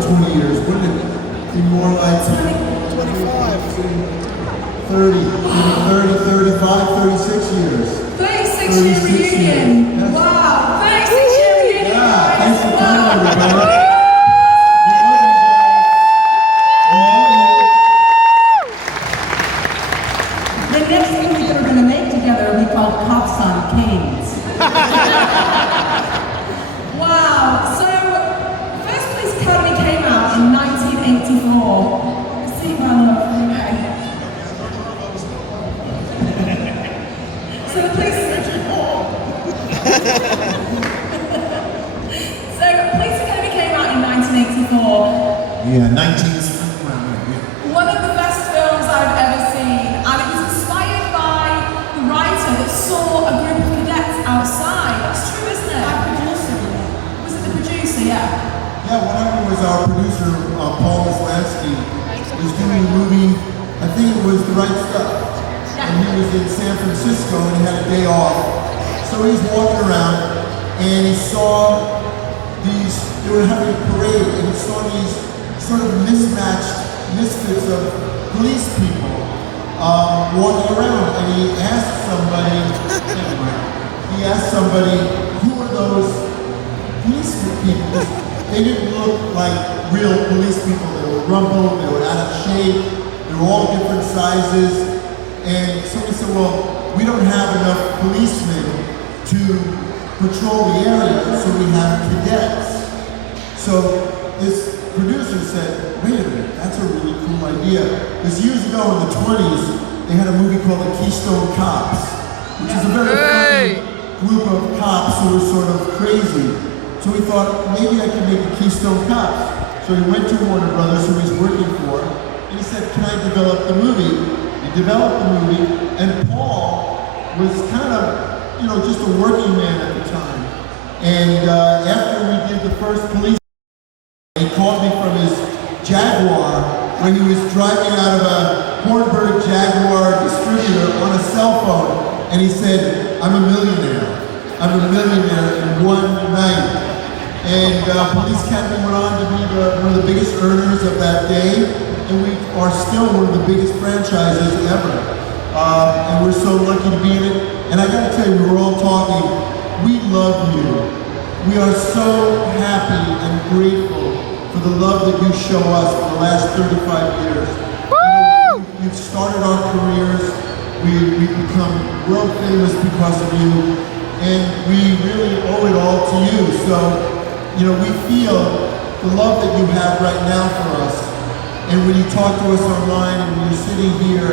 than 20 years. Wouldn't it be more like 25. 30, maybe 30, 35, 36 years. 36-year reunion. Yes. Wow, 36-year reunion. Yeah, thanks for coming, Wow. everybody. The next movie that we're going to make together will be called Cops on Canes. Wow. So, First Police Academy came out in 1984. See my love. Okay. So the police. So Police Academy came out in 1984. Yeah, 19. One of the best films I've ever seen, and it was inspired by the writer that saw a group of cadets outside. That's true, isn't it? Our producer. Was it the producer? Yeah. Yeah, what happened was our producer, Paul Winslow, was doing a movie, I think it was The Right Stuff. And he was in San Francisco and he had a day off. So he's walking around and he saw these, they were having a parade and he saw these sort of mismatched misfits of police people walking around. And he asked somebody, who are those police people? They didn't look like real police people. They were rumpled, they were out of shape, they were all different sizes. And so we said, well, we don't have enough policemen to patrol the area, so we have cadets. So this producer said, wait a minute, that's a really cool idea. Because years ago in the 20s, they had a movie called The Keystone Cops, which is a very funny group of cops who were sort of crazy. So we thought, maybe I can make the Keystone Cops. So he went to Warner Brothers, who he's working for, and he said, can I develop the movie? He developed the movie, and Paul was kind of, just a working man at the time. And after we did the first police, he called me from his Jaguar when he was driving out of a Hornberg Jaguar distributor on a cell phone, and he said, I'm a millionaire. I'm a millionaire in one night. And Police Academy went on to be one of the biggest earners of that day, and we are still one of the biggest franchises ever. And we're so lucky to be in it. And I gotta tell you, we were all talking, we love you. We are so happy and grateful for the love that you show us for the last 35 years. You've started our careers, we've become world famous because of you, and we really owe it all to you. So, we feel the love that you have right now for us. And when you talk to us online and when you're sitting here,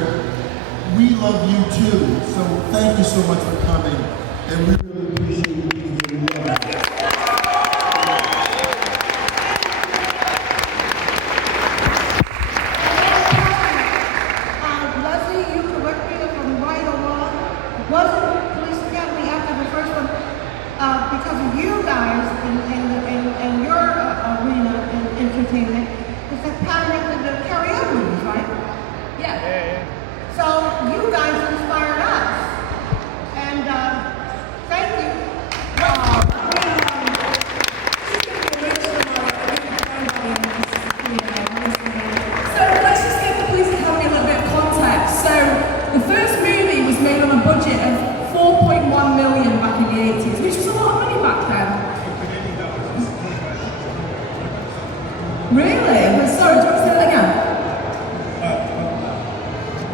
we love you too. So thank you so much for coming. And we really appreciate you being here. We love you. Leslie, you correct me if I'm right or wrong. Wasn't Police Academy after the first one because of you guys and your arena and entertainment? Is that pattern after the karaoke movies, right? Yeah. So you guys inspired us, and thank you. So let's just give the Police Academy a little bit of context. So the first movie was made on a budget of $4.1 million back in the 80s, which was a lot of money back then. Really? Sorry, do you want to say that again?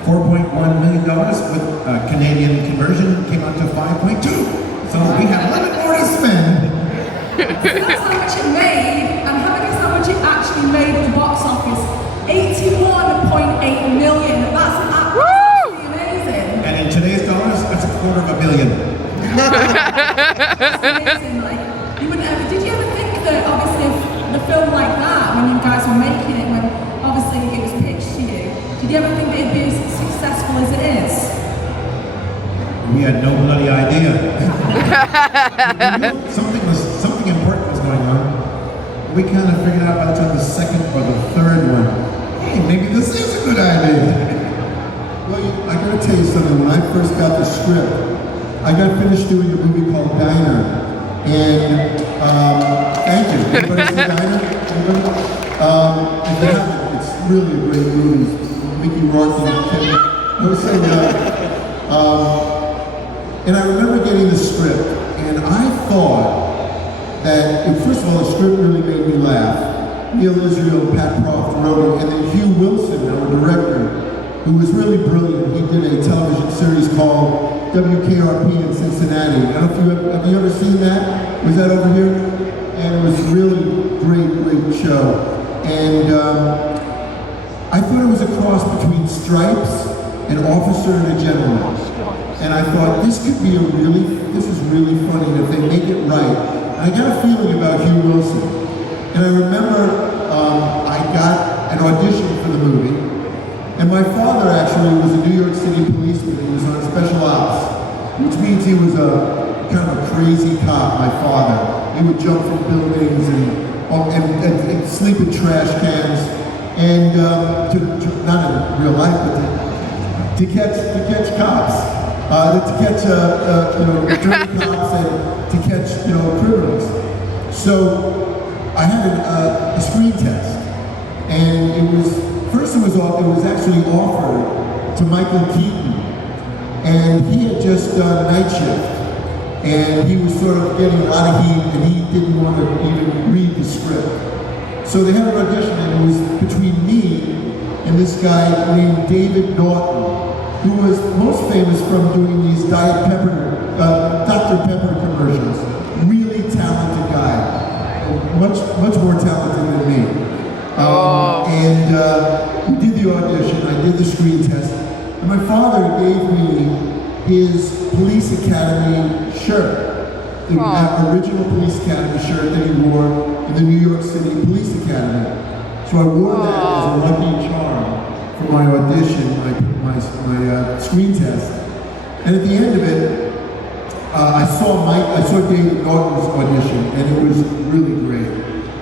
$4.1 million with Canadian conversion came out to 5.2. So we have a little bit more to spend. So that's how much it made, and have a guess how much it actually made at the box office? $81.8 million. That's absolutely amazing. And in today's dollars, that's $250 million. That's amazing. Like, you wouldn't ever. Did you ever think that obviously the film like that, when you guys were making it, when obviously it was pitched to you, did you ever think that it'd be as successful as it is? We had no bloody idea. Something important was going on. We kind of figured out by the time the second or the third one, hey, maybe this is a good idea. Well, I gotta tell you something. When I first got the script, I got finished doing a movie called Diner. And thank you. Everybody see Diner? Anybody? really a great movie. Mickey Rourke and Kim. I was so young. And I remember getting the script, and I thought that, first of all, the script really made me laugh. Neil Israel and Pat Proft wrote it, and then Hugh Wilson, our director, who was really brilliant. He did a television series called WKRP in Cincinnati. I don't know if have you ever seen that? Was that over here? And it was a really great show. And I thought it was a cross between Stripes, an officer, and a gentleman. And I thought, this is really funny, and if they make it right. And I got a feeling about Hugh Wilson. And I remember I got an audition for the movie, and my father actually was a New York City policeman. He was on special ops, which means he was a kind of a crazy cop, my father. He would jump from buildings and sleep in trash cans, and not in real life, but to catch cops, to catch dirty cops, and to catch criminals. So I had a screen test, and it was actually offered to Michael Keaton, and he had just done Night Shift. And he was sort of getting a lot of heat, and he didn't want to even read the script. So they had an audition, and it was between me and this guy named David Naughton, who was most famous from doing these Dr. Pepper commercials. Really talented guy, much more talented than me. And we did the audition, I did the screen test, and my father gave me his Police Academy shirt, the original Police Academy shirt that he wore in the New York City Police Academy. So I wore that as a lucky charm for my audition, my screen test. And at the end of it, I saw David Naughton's audition, and it was really great.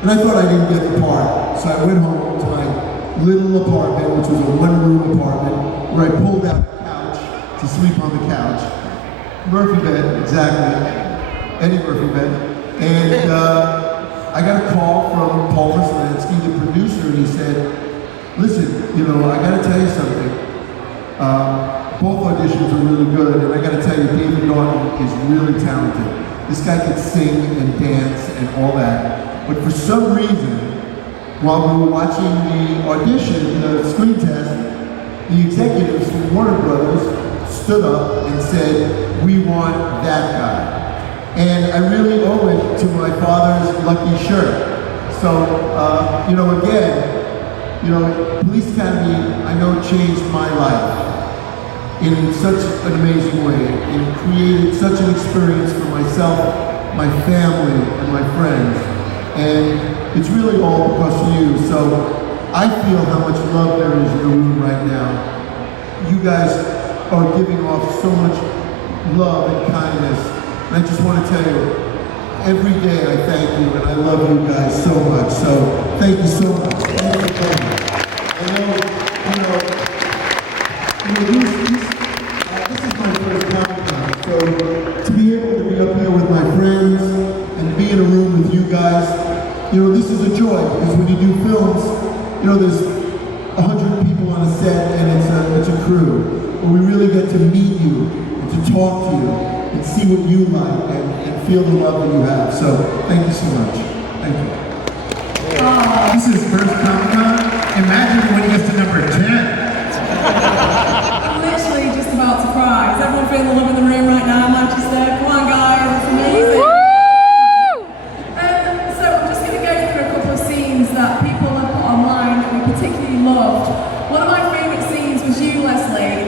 And I thought I didn't get the part, so I went home to my little apartment, which was a one-room apartment, where I pulled out to sleep on the couch. Murphy bed, exactly. Eddie Murphy bed. And I got a call from Paul Maslansky, the producer, and he said, listen, I gotta tell you something. Both auditions were really good, and I gotta tell you, David Naughton is really talented. This guy could sing and dance and all that. But for some reason, while we were watching the audition, the screen test, the executives from Warner Brothers stood up and said, we want that guy. And I really owe it to my father's lucky shirt. So, Police Academy, I know, changed my life in such an amazing way. It created such an experience for myself, my family, and my friends. And it's really all because of you. So I feel how much love there is in the room right now. You guys are giving off so much love and kindness. And I just want to tell you, every day I thank you, and I love you guys so much. So thank you so much. Thank you for coming. This is my first Comic-Con, so to be able to be up here with my friends and be in a room with you guys, this is a joy, because when you do films, there's 100 people on a set, and it's a crew. But we really get to meet you, and to talk to you, and see what you like, and feel the love that you have. So, thank you so much. Thank you. This is first Comic-Con. Imagine when he gets to number 10. I'm literally just about to cry. Is everyone feeling the love in the room right now, Manchester? Come on, guys, it's amazing. So I'm just going to go through a couple of scenes that people have put online that we particularly loved. One of my favourite scenes was you, Leslie.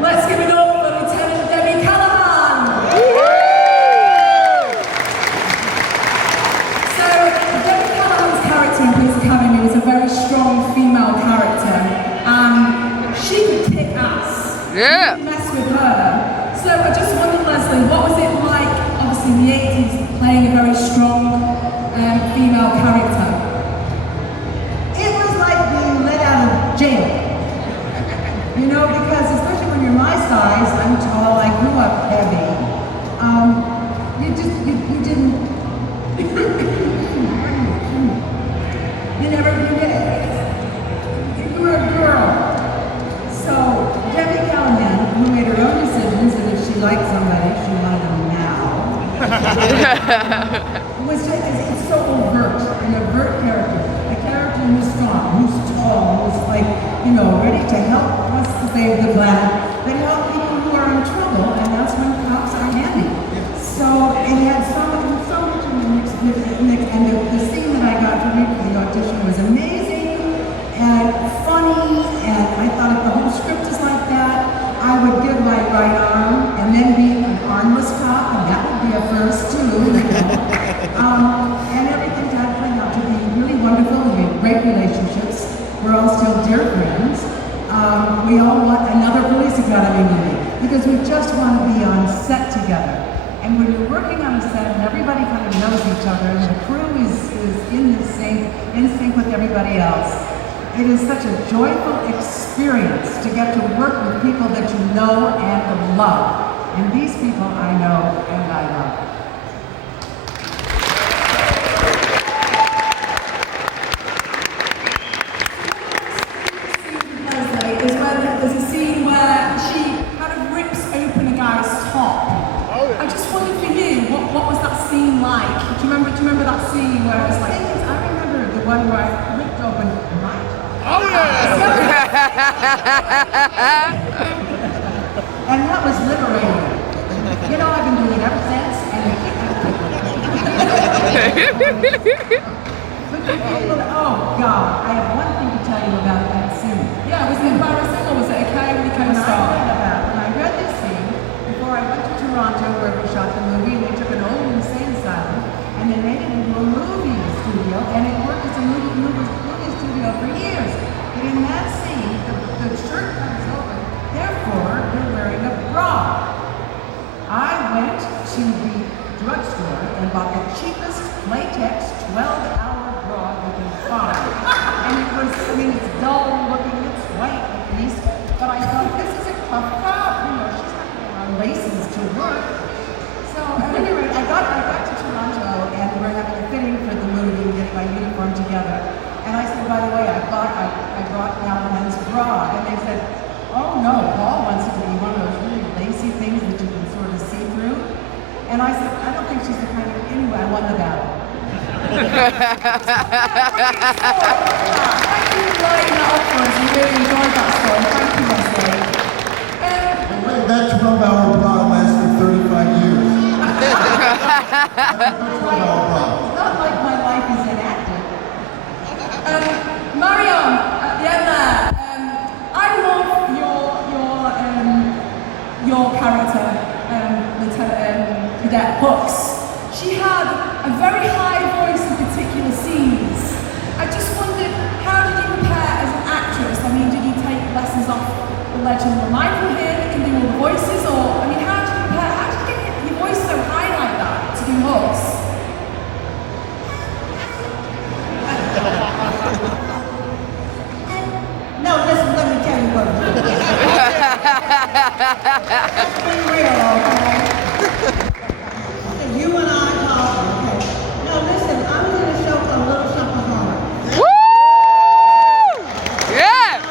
Let's give it up for Lieutenant Debbie Callahan. So Debbie Callahan's character in Police Academy was a very strong female character, and she could kick ass. Yeah. You mess with her. So I just wondered, Leslie, what was it like, obviously in the 80s, playing a very strong female character? It was like being let out of jail. Because especially when you're my size, I'm tall, I grew up heavy. You didn't, you never, It's so overt, an overt character. A character who's strong, who's tall, who's like, ready to help us to save the planet, but help people who are in trouble, and that's when cops are handy. So it had so much of a mix, and the scene that I got to read for the audition was amazing and funny, and I thought if the whole script is like that, I would give my right arm and then be an armless cop, and that would be a first too. And everything turned out to be really wonderful. We had great relationships. We're all still dear friends. We all want another police academy movie because we just want to be on set together. And when you're working on a set and everybody kind of knows each other and the crew is in sync with everybody else, it is such a joyful experience to get to work with people that you know and love. And these people I know and I love. Is where there's a scene where she kind of rips open a guy's top. I just wondered for you, what was that scene like? Do you remember that scene where it was like? I remember the one where I ripped open my top. Oh yeah! And that was liberating. I've been doing it ever since. Oh God, I have one thing to tell you about that scene. Yeah, was it embarrassing or was it okay when you When co-star? I read this scene, before I went to Toronto where we shot the movie, they took an old insane asylum and they made it into a movie studio, and it worked as a movie studio for years. But in that scene, the shirt comes over, therefore you're wearing a bra. I went to the drugstore and bought the cheapest latex 12-hour bra you can find. And it was, it's dull looking, it's white at least, but I thought, this is a tough cop. She's not going on laces to work. So at any rate, I got to Toronto and we're having a fitting for the movie and getting my uniform together. And I said, by the way, I brought Alan's bra. And they said, oh no, Paul wants it to be one of those really lacy things that you can sort of see through. And I said, I don't think she's the kind of, anyway, I won the battle. Thank you for writing that up for us. We really enjoyed that story. Thank you, Leslie. That 12-hour bra lasted 35 years. It's not like my life is inactive. Marion, at the end there, I love your character, Lieutenant Cadet Hooks. She had a very high voice in particular scenes. I just wondered, how did you prepare as an actress? I mean, did you take lessons off the legend of Michael here that can do all the voices? Or, I mean, how did you prepare? How did you get your voice so high like that to do Hooks? No, listen, let me tell you what it is. Let's be real, okay? You and I talk, okay? No, listen, I'm in a show called Little Shop of Horror. Woo! Yeah!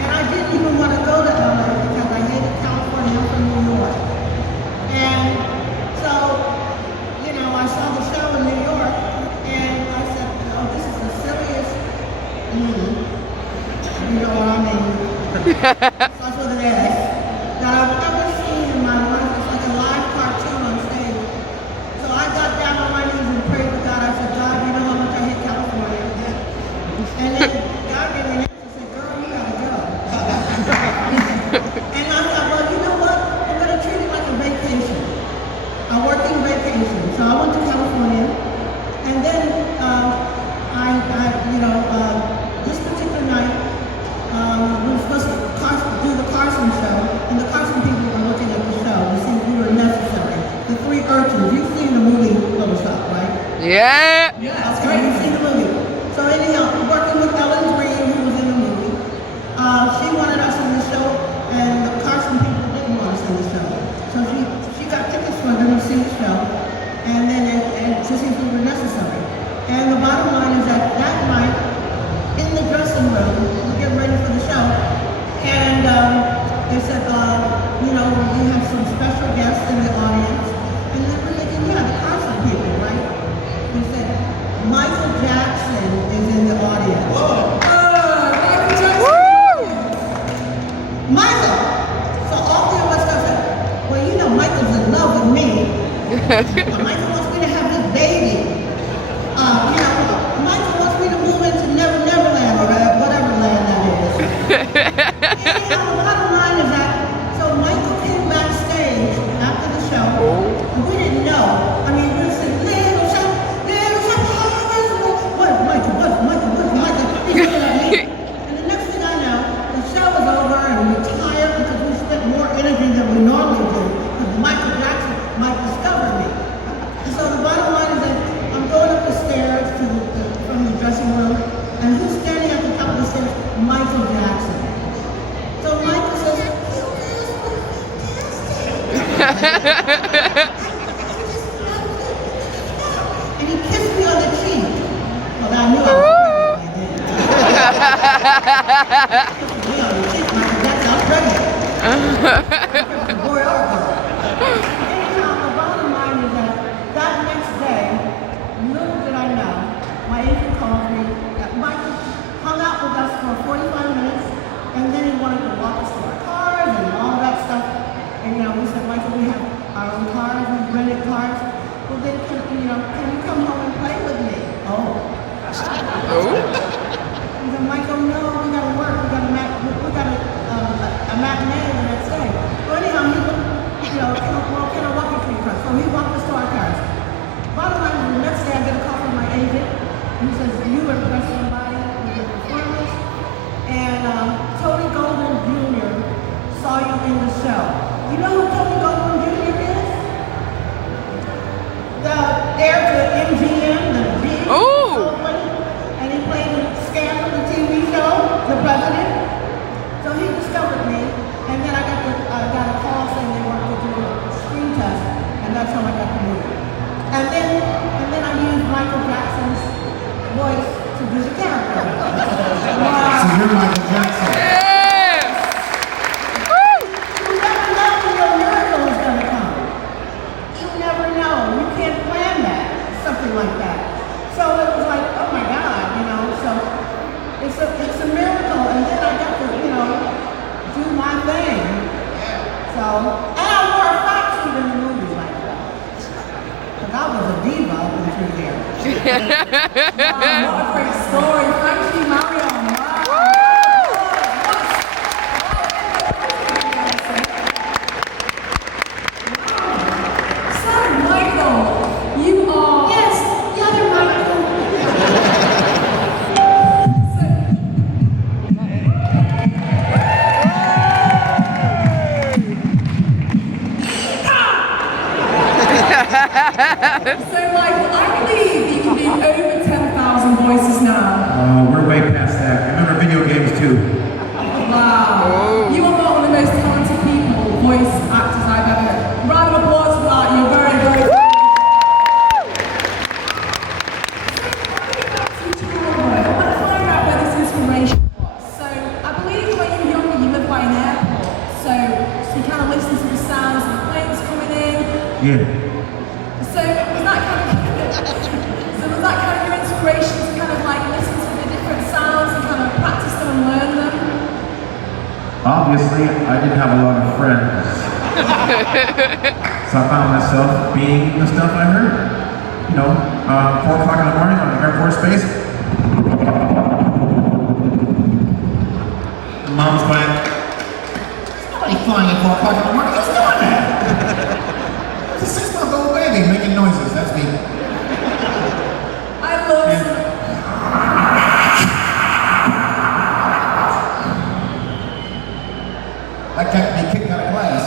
And I didn't even want to go to LA because I hated California. I'm from New York. And so, I saw the show in New York, and I said, oh, this is the silliest, you know what I mean? Starts with an S, that I've ever seen in my life. It's like a live cartoon on stage. So I got down on my knees and prayed to God. I said, God, you know how much I hate California. And then God gave me an answer and said, girl, you gotta go. And I thought, well, you know what? I'm gonna treat it like a vacation. A working vacation. So I went to California, and then this particular night, we were supposed to do the Carson show, and the Carson people were looking at the show to see if we were necessary. The three urchins. You've seen the movie Little Shop, right? Yeah! Yeah, that's great. You've seen the movie. So anyhow, working with Ellen Green, who was in the movie, she wanted us in the show, and the Carson people didn't want us in the show. So she got tickets for them to see the show, and to see if we were necessary. And the bottom line is that night, in the dressing room, we get ready for the show, and they said, we have some special guests in the audience, and then when they Michael Jackson is in the audience. Michael Jackson. Michael! So all three of us go say, well, you know Michael's in love with me. Michael wants me to have this baby. Michael wants me to move into Neverland or whatever land that is. And the bottom line is that, so Michael came backstage after the show, and we didn't know. I mean, we were saying, little shop, what is Michael? He's looking at me. And the next thing I know, the show was over and we're tired because we spent more energy than we normally do because Michael Jackson might discover me. And so the bottom line is that I'm going up the stairs from the dressing room, and who's standing at the top of the stairs? Michael Jackson. So Michael says, and he kissed me on the cheek. Well, I knew I was pregnant. Kissed me on the cheek, Michael Jackson, I'm pregnant. Boy or girl. Anyhow, the bottom line is that next day, little did I know, my agent called me that Michael hung out with us for 45 minutes, and then he wanted to walk us to our cars and all that stuff. And we said, Michael, we have our own cars, we rented cars. Well, then can you come home and play with me? Oh. He said, Michael, no, we gotta work. We got a matinee the next day. So anyhow, can I walk you to your car? So he walked us to our cars. Bottom line is, the next day I get a call from my agent. He says, you impressed somebody with your performance, and Tony Golden Jr. saw you in the show. You know who Tony Golden Jr. is? The heir to MGM, the G. Oh! And he played Scandal, the TV show, the president. So he discovered me, and then I got a call saying they wanted to do a screen test, and that's how I got the movie. And then I used Michael Jackson's voice to do the character. Wow. So you're Michael Jackson. Yes! Woo! You never know when your miracle is going to come. You never know. You can't plan that, something like that. So it was like, oh my God, so it's a miracle. And then I got to, do my thing. So, and I wore a fat suit in the movie like that. Because I was a diva up through there. Wow, what a great story. Thank you, Marion. Wow. So, Michael, you are... Yes, the other Michael. So, Michael, I believe you can do over 10,000 voices now. We're way past that. Remember video games too. Wow. You are one of the most talented people, voice actors I've ever heard. Round of applause for that. You're very, very good. So, I believe when you were younger, you lived by an airport. So you kind of listen to the sounds of the planes coming in. Yeah. So was that kind of your inspiration to kind of like listen to the different sounds and kind of practice them and learn them? Obviously, I didn't have a lot of friends. So I found myself being the stuff I heard. 4 o'clock in the morning on the Air Force Base. And Mom's going, there's nobody flying at 4 o'clock in the morning. Who's doing that? It's a 6-month-old baby making noises. That's me. I love That can't be kicked out of class.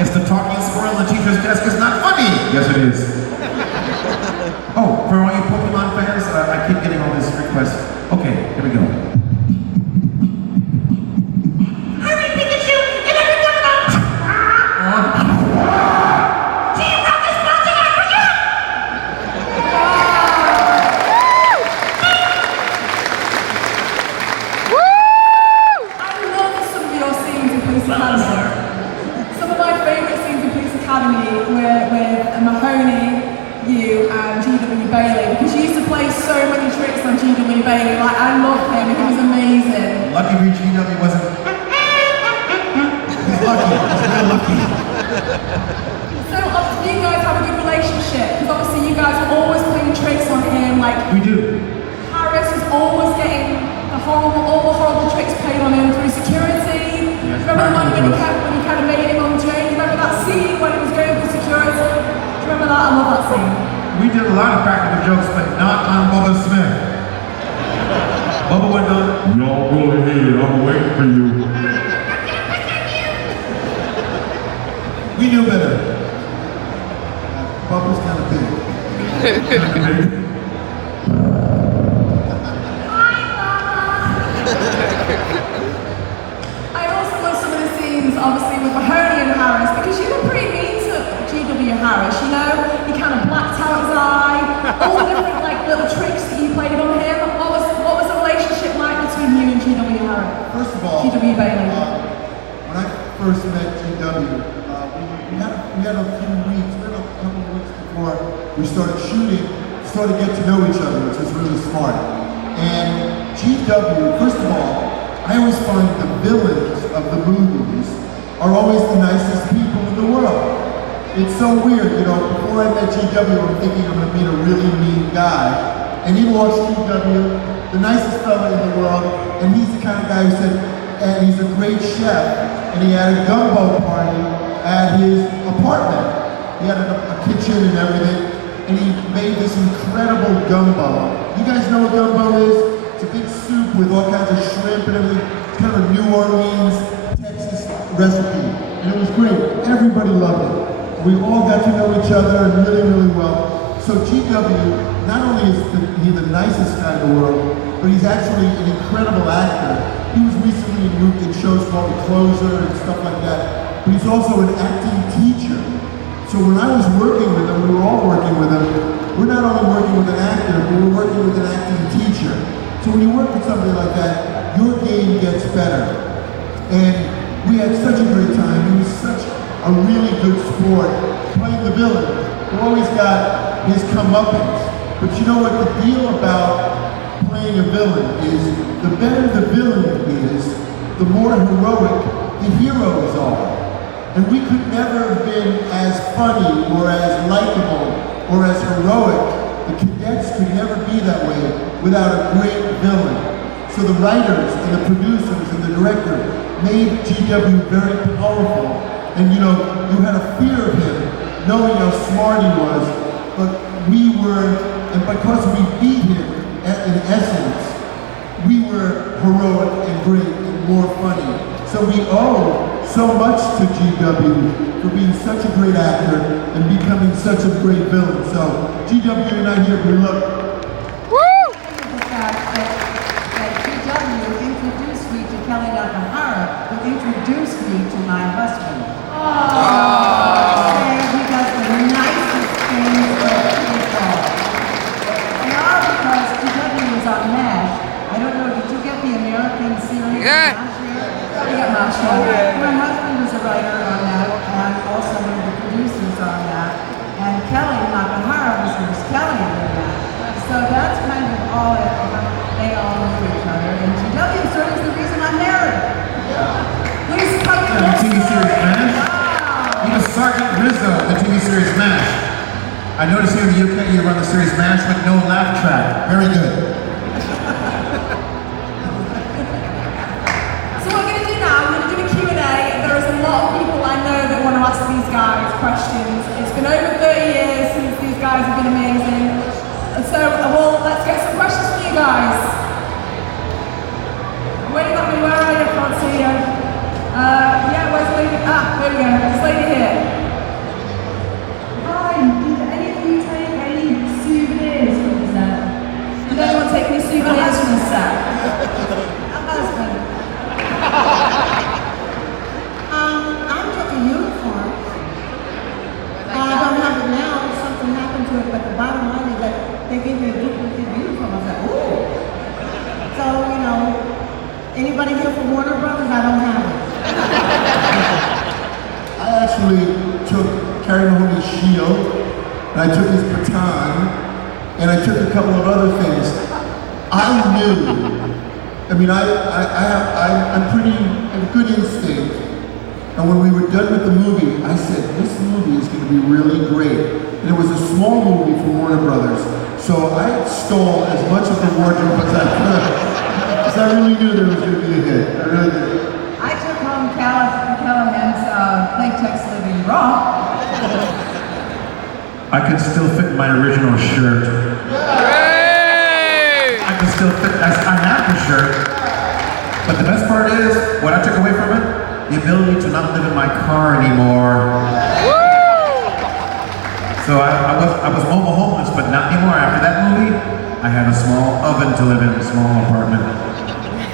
It's the talking squirrel on the teacher's desk is not funny. Yes, it is. Oh, for all you GW Bailey. Like, I loved him. He was amazing. Lucky for GW wasn't. He's lucky. He's real lucky. So, you guys have a good relationship because obviously you guys are always playing tricks on him. Like, We do. Harris was always getting all the horrible tricks played on him through security. Yes, Remember the one when practical. he kind of made him on train? Remember that scene when he was going through security? Do you remember that? I love that scene. We did a lot of practical jokes, but not on Bubba Smith. Bubba went on. Y'all go ahead, I'm waiting for you. We knew better. Bubba's kind of big. I also love some of the scenes, obviously, with Mahoney and Harris, because you were pretty mean to GW Harris, you know? He kind of blacked out his eye, all the different like little tricks that you played on him. What was the relationship like between you and GW Harris? First of all, GW Bailey. when I first met GW, we had a few weeks, we had a couple of weeks before we started shooting, started to get to know each other, which was really smart. And GW, first of all, I always find the villains of the movies are always the nicest people in the world. It's so weird, you know, before I met GW, I'm thinking I'm gonna meet a really mean guy. And he walks GW, the nicest fella in the world, and he's the kind of guy who said, and he's a great chef, and he had a gumbo party at his apartment. He had a kitchen and everything, and he made this incredible gumbo. You guys know what gumbo is? It's a big soup with all kinds of shrimp and everything. It's kind of a New Orleans, Texas recipe, and it was great. Everybody loved it. We all got to know each other really, really well. So GW, not only is he the nicest guy in the world, but he's actually an incredible actor. He was recently in shows called The Closer and stuff like that. But he's also an acting teacher. So when I was working with him, we were all working with him, we're not only working with an actor, but we're working with an acting teacher. So when you work with somebody like that, your game gets better. And we had such a great time. He was such a really good sport playing the villain. He always got his comeuppance. But you know what the deal about playing a villain is, the better the villain is, the more heroic the heroes are. And we could never have been as funny or as likable or as heroic. The cadets could never be that way without a great villain. So the writers and the producers and the director made GW very powerful. And you know, you had a fear of him, knowing how smart he was, but we were, and because we beat him in essence, we were heroic and great and more funny. So we owe so much to GW for being such a great actor and becoming such a great villain. So GW, you're not here, but look. The fact that GW introduced me to Kelly Nakahara, who introduced me to my husband. He does the nicest things for people. And all because GW was on MASH. I don't know, did you get the American series Yeah. last year? I got MASH, yeah. My husband was a writer on that, and also one of the producers on that. And Kelly Nakahara was Miss Kelly in that. So that's kind of all it, they all knew each other. And GW sort of is the reason I'm married. Please come to The TV series MASH. Wow. He was Sergeant Rizzo in the TV series MASH. I noticed here in the UK you run the series MASH with no laugh track. Very good. So what we're going to do now, I'm going to do a Q&A. There is a lot of people I know that want to ask these guys questions. It's been over 30 years since these guys have been amazing. So, well, let's get some questions from you guys. Where you got me? Where are you? I can't see you. Yeah, where's the lady? Ah, there we go. This lady here. Hi, did any of you take any souvenirs from the set? Did anyone take any souvenirs from the set? A husband. I took a uniform. I don't have it now. Something happened to it, but the bottom line is that they gave me a duplicate uniform. I was like, ooh. So, you know, anybody here from Warner Brothers? I don't have it. I actually took Carrie Mahoney's shield, and I took his baton, and I took a couple of other things. I knew. I mean, I'm pretty, I have good instinct. And when we were done with the movie, I said, this movie is going to be really great. And it was a small movie for Warner Brothers. So I stole as much of the wardrobe as I could. Because I really knew there was going to be a hit. I really did. I took home Callahan's Playtex Living Raw. I could still fit my original shirt. I can still fit, I have the shirt. But the best part is, what I took away from it, the ability to not live in my car anymore. So I was mobile homeless, but not anymore. After that movie, I had a small oven to live in, a small apartment.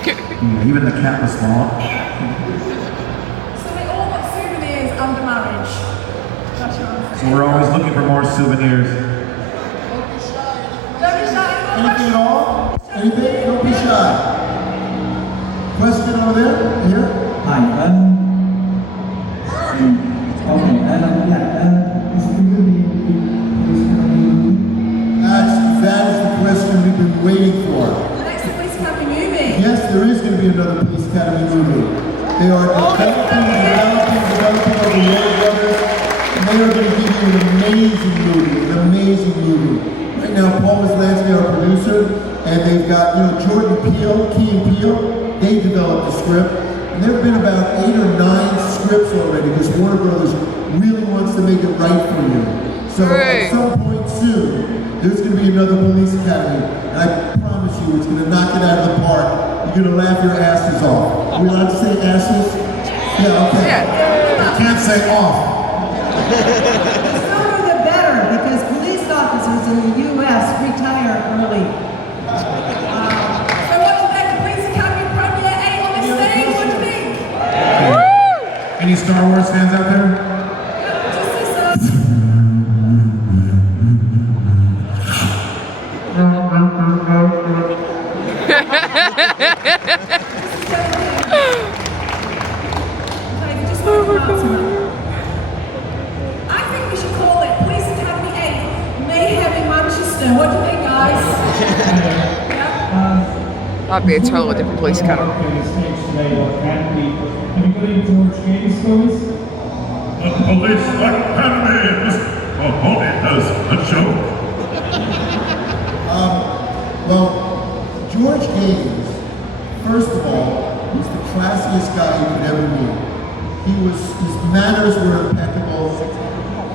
Yeah, even the cat was small. So we all got souvenirs under marriage. That's your answer. So we're always looking for more souvenirs. Don't be shy. Anything at all? Anything? Don't be shy. Question over there? Here? Hi, That is the question we've been waiting for. The next Police Academy movie. Yes, there is going to be another Police Academy movie. They are developing over Warner Brothers, and they are going to give you an amazing movie. Right now, Paul Winslow, our producer, and they've got, Jordan Peele, Key and Peele, they developed the script. And there have been about 8 or 9 scripts already because Warner Brothers really wants to make it right for you. So at some point soon, there's going to be another Police Academy. And I promise you, it's going to knock it out of the park. You're going to laugh your asses off. Are we allowed to say asses? Yeah, okay. You can't say off. The sooner the better, because police officers in the U.S. retire early. So what do you think? The Police Academy premiere 8 on this stage? What do you think? Any Star Wars fans out there? Just this, I think we should call it Police Academy 8 Mayhem in Manchester. What do you think, guys? Yeah? That'd be a totally different police academy. Have you got any George Gaines stories? The Police Academy is a holy house, a joke. Well, George Gaines, first of all, was the classiest guy you could ever meet. His manners were impeccable.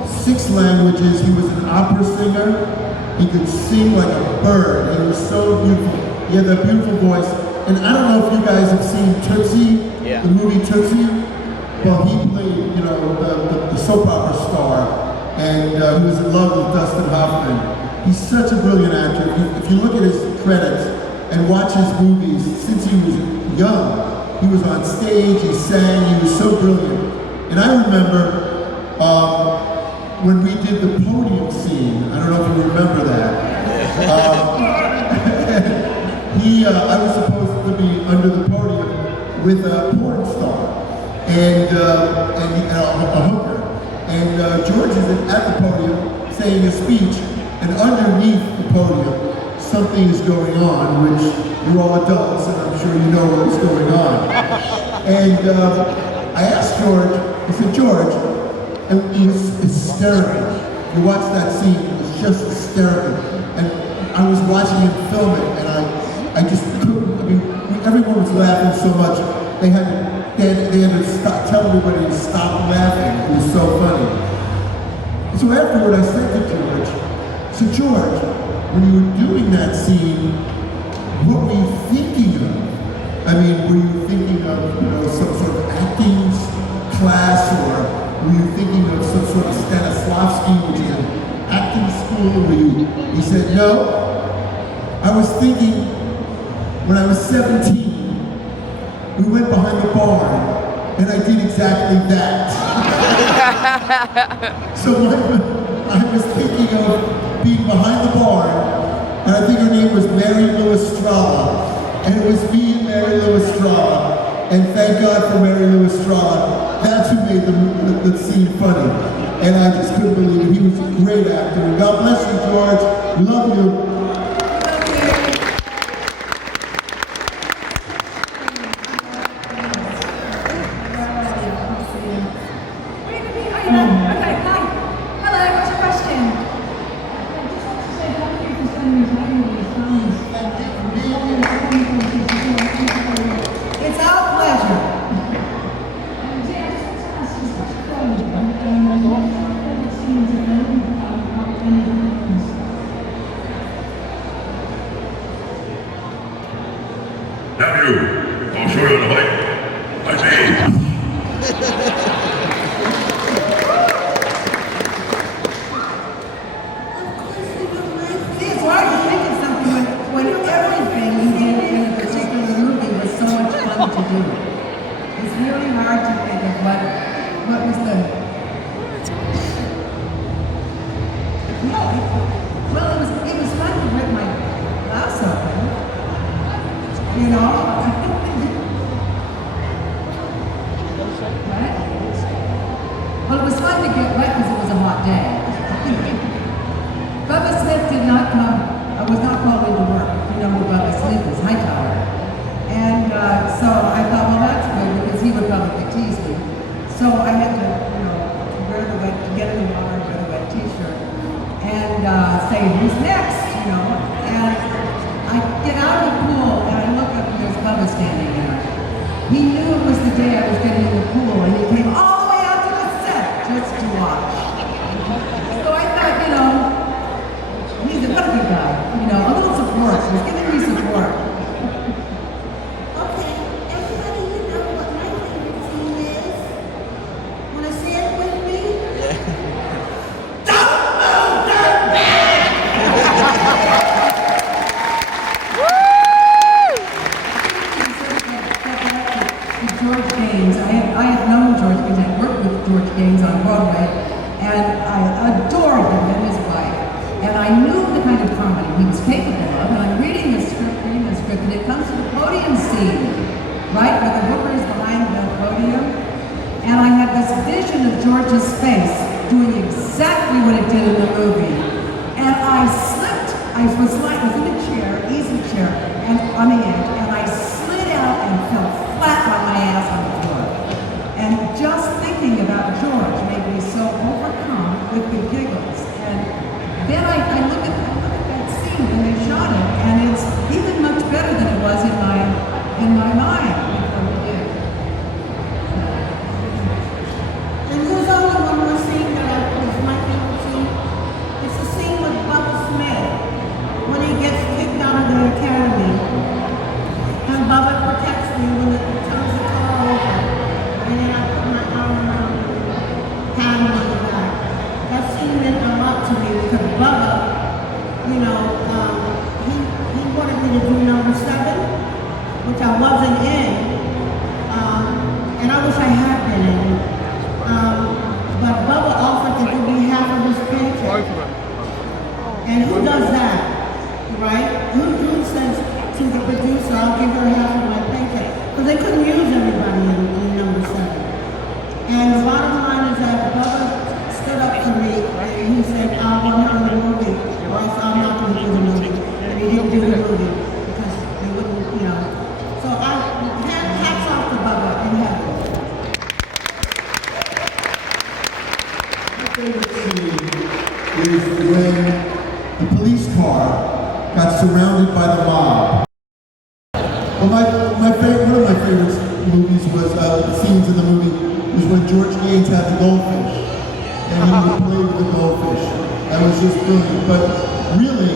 6 languages. He was an opera singer. He could sing like a bird. He was so beautiful. He had that beautiful voice. And I don't know if you guys have seen Tootsie, the movie Tootsie. Well, he played, the soap opera star, and he was in love with Dustin Hoffman. He's such a brilliant actor. If you look at his credits and watch his movies, since he was young, he was on stage, he sang, he was so brilliant. And I remember when we did the podium scene, I don't know if you remember that. I was supposed to be under the podium with a porn star and a hooker. And George is at the podium saying a speech, and underneath the podium, something is going on, which you're all adults, and I'm sure you know what's going on. And I asked George, I said, George, and he was hysterical. You watch that scene, it was just hysterical. And I was watching him film it, and I just couldn't, everyone was laughing so much, they had to stop, tell everybody to stop laughing. It was so funny. So afterward, I said to George, George, when you were doing that scene, what were you thinking of? Were you thinking of some sort of acting class, or were you thinking of some sort of Stanislavski, which is an acting school? He said, no. I was thinking, when I was 17, we went behind the barn, and I did exactly that. So I was thinking of being behind the barn, and I think her name was Mary Lou Estrada, and it was me and Mary Lou Estrada, and thank God for Mary Lou Estrada. That's who made the scene funny, and I just couldn't believe it. He was a great actor, and God bless you, George. We love you. It's our pleasure. Now you, I'll show you the light. I see. See, it's hard to think of something when everything you did in a particular movie was so much fun to do. It's really hard to think of what was the... Well, it was fun to rip my glass open, you know? Right? Well, it was fun to get wet because it was a hot day. Bubba Smith did not come, was not called into work. You know who Bubba Smith is, Hightower. And so I thought, well, that's good because he would probably tease me. So I had to, wear the wet, get in the water, wear the wet t-shirt, and say, who's next, And I get out of the pool and I look up and there's Bubba standing there. He knew it was the day I was getting in the pool and he came all the way out to the set just to watch. So I thought, he's a good guy, a little support. He's giving me support. Okay, everybody, you know what my favorite scene is? Wanna say it with me? George Gaines. I had known George Gaines. I worked with George Gaines on Broadway, and I adored him and his wife. And I knew the kind of comedy he was capable of. And I'm reading the script, and it comes to the podium scene, right, where the Hooker is behind the podium. And I had this vision of George's face doing exactly what it did in the movie. And I slipped. I was in a chair, easy chair, and on the edge, and I slid out and fell flat on my ass on the floor. And just thinking about George made me so overcome with the giggles. And then I look at that scene when they shot it, and it's even much better than it was in my mind before we did. And there's only one more scene that was my favorite scene. It's the scene with Bubba Smith when he gets kicked out of the academy. And Bubba protects me when it turns the car over. And then I put my arm around him, pat him on the back. That scene meant a lot to me because Bubba, he wanted me to do number 7, which I wasn't in. And I wish I had been in. But Bubba offered to give me half of his paycheck. And who does that, right? Who says to the producer, I'll give her half of my paycheck? Because they couldn't use everybody in number 7. And the bottom line is that Bubba stood up for me and he said, I want her in the movie, or else I'm not going to do the movie. And he didn't do the movie because they wouldn't, So hats off to Bubba in heaven. My favorite scene is when the police car got surrounded by the mob. Well, one of my favorite movies was scenes in the movie was when George Gaines had the goldfish and he would play with the goldfish. That was just brilliant. But really,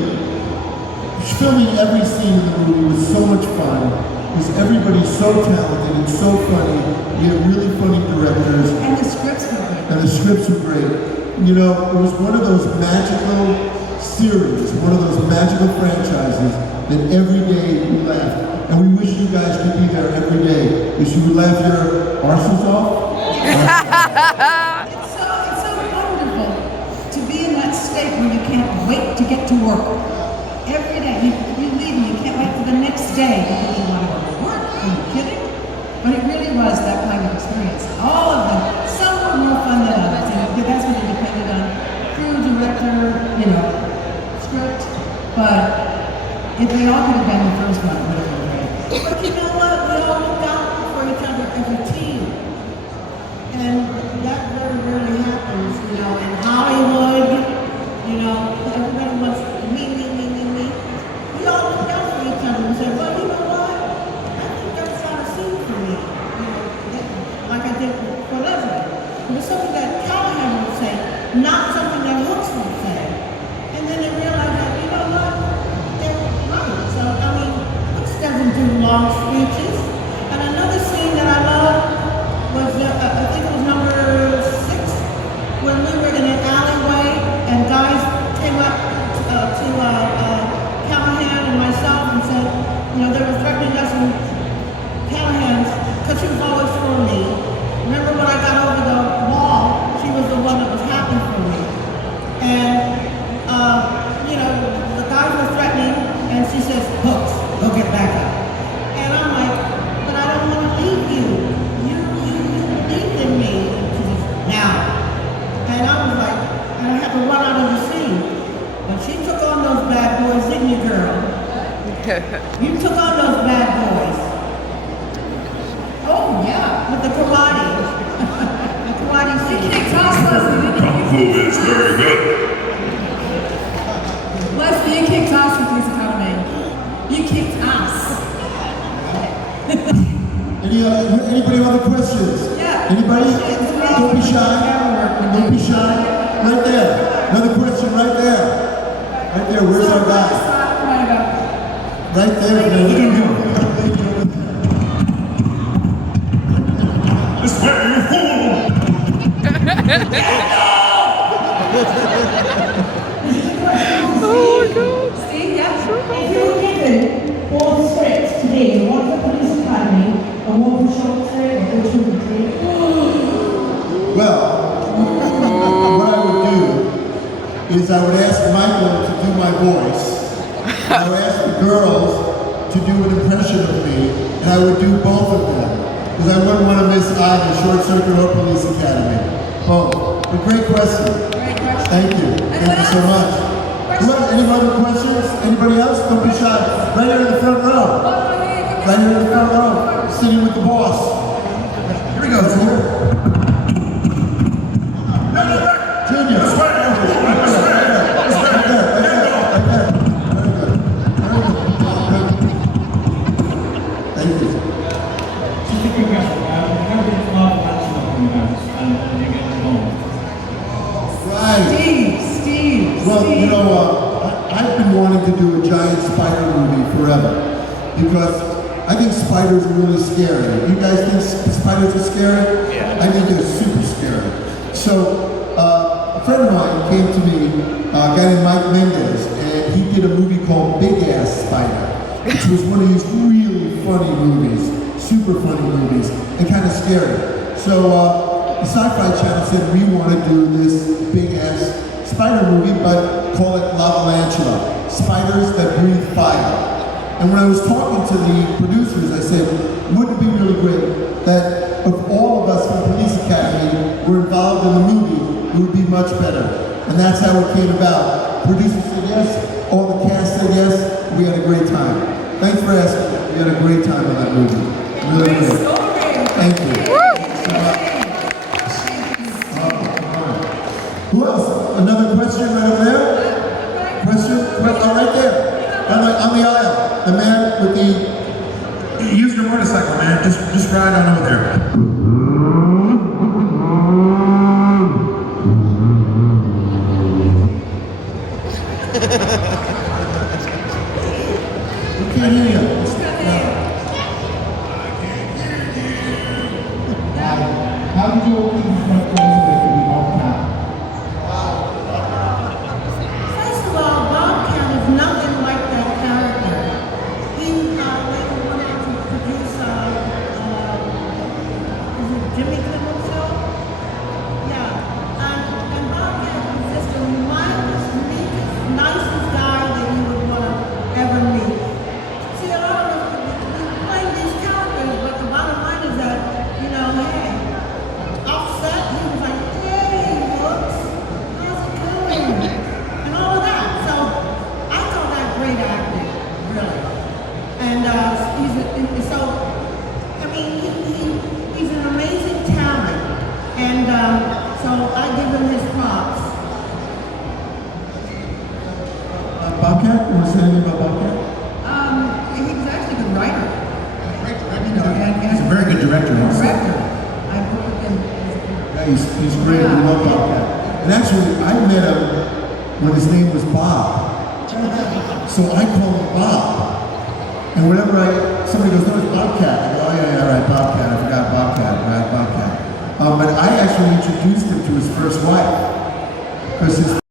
filming every scene in the movie was so much fun because everybody's so talented and so funny. We have really funny directors. And the scripts were good. And the scripts were great. It was one of those magical series, one of those magical franchises that every day we laughed. And we wish you guys could be there every day because you would laugh your arses off. It's so wonderful to be in that state where you can't wait to get to work. Every day, you leave and you can't wait for the next day because you want to go to work. Are you kidding? But it really was that kind of experience. All of them, some were more fun than others, and that's when it depended on crew, director, script. But if they all could have been the first one, it would have been great. But you know what? We all look out for each other as a team. And that very rarely happens, in Hollywood, everybody wants me. long speeches. And another scene that I loved was, I think it was number 6, when we were in an alleyway and guys came up to Callahan and myself and said, you know, they were threatening us, and Callahan's, because she was always for me. Remember when I got over the wall, she was the one that was happy for me. And, you know, the guys were threatening, and she says, Hooks, go get back up. And I'm like, but I don't want to leave you. You believed in me. And she says, now. And I was like, and I had to run out of the scene. But she took on those bad boys, didn't you, girl? You took on those bad boys. Oh, yeah, with the karate. The karate scene. You kicked ass, Leslie. Kung Fu is very good. Leslie, you kicked ass with Police Academy. You kicked ass. Anybody have other questions? Yeah. Anybody? Don't be shy. Don't be shy. Right there. Another question right there. Right there. Where's our guy? Right there. Look at him. This way, you fool! Oh my God. Steve, yeah? If you were given 4 scripts today, one for Police Academy, and one for Short Circuit, which would you take? Well, what I would do is I would ask Michael to do my voice. I would ask the girls to do an impression of me, and I would do both of them. Because I wouldn't want to miss either Short Circuit or Police Academy. Both. A great question. Great question. Thank you. Thank you so much. Who else? Any other questions? Anybody else? Don't be shy. Right here in the front row. Right here in the front row. Sitting with the boss. Here we go, Junior. Junior. This way, you fool! This way! This way! Right there. Right there. Very good. Very good. Thank you. Just a quick question. How did the love match up in the house and you get involved? Right. Steve. Well, you know, I've been wanting to do a giant spider movie forever because I think spiders are really scary. You guys think spiders are scary? Yeah. I think they're super scary. So, a friend of mine came to me, a guy named Mike Mendez, and he did a movie called Big Ass Spider, which was one of these really funny movies, super funny movies, and kind of scary. So, the Sci-Fi Channel said, we want to do this Big Ass Spider movie, but call it Lavalantula, spiders that breathe fire. And when I was talking to the producers, I said, wouldn't it be really great that if all of us from Police Academy were involved in the movie, it would be much better. And that's how it came about. Producers said yes, all the cast said yes, we had a great time. Thanks for asking. We had a great time on that movie. Really good. Thank you. Who else? Another question right over there? Question? Oh, right there. On the aisle. The man with the... Use your motorcycle, man. Just ride on over there. We can't hear you. How did you all keep in front of the Bobcat? First of all, Bobcat is nothing like that character. He wanted to produce is it Jimmy Kimmel Show? Yeah. And Bobcat was just the mildest, meekest, nicest guy that you would want to ever meet. See, a lot of us, we play these characters, but the bottom line is that, you know, hey, Offset, he was like, hey, looks, how's it going? And all of that. So I call that great acting, really. And he's an amazing talent. And so I give him his props. Bobcat? You want to say anything about Bobcat? He was actually a good writer. He's a very good director. Also. I worked with him. Yeah, he's great. We love Bobcat. And actually, I met him when his name was Bob. So I call him Bob. And whenever somebody goes, no, it's Bobcat. I go, oh yeah, right, Bobcat. I forgot Bobcat, right, Bobcat. But I actually introduced him to his first wife. Because his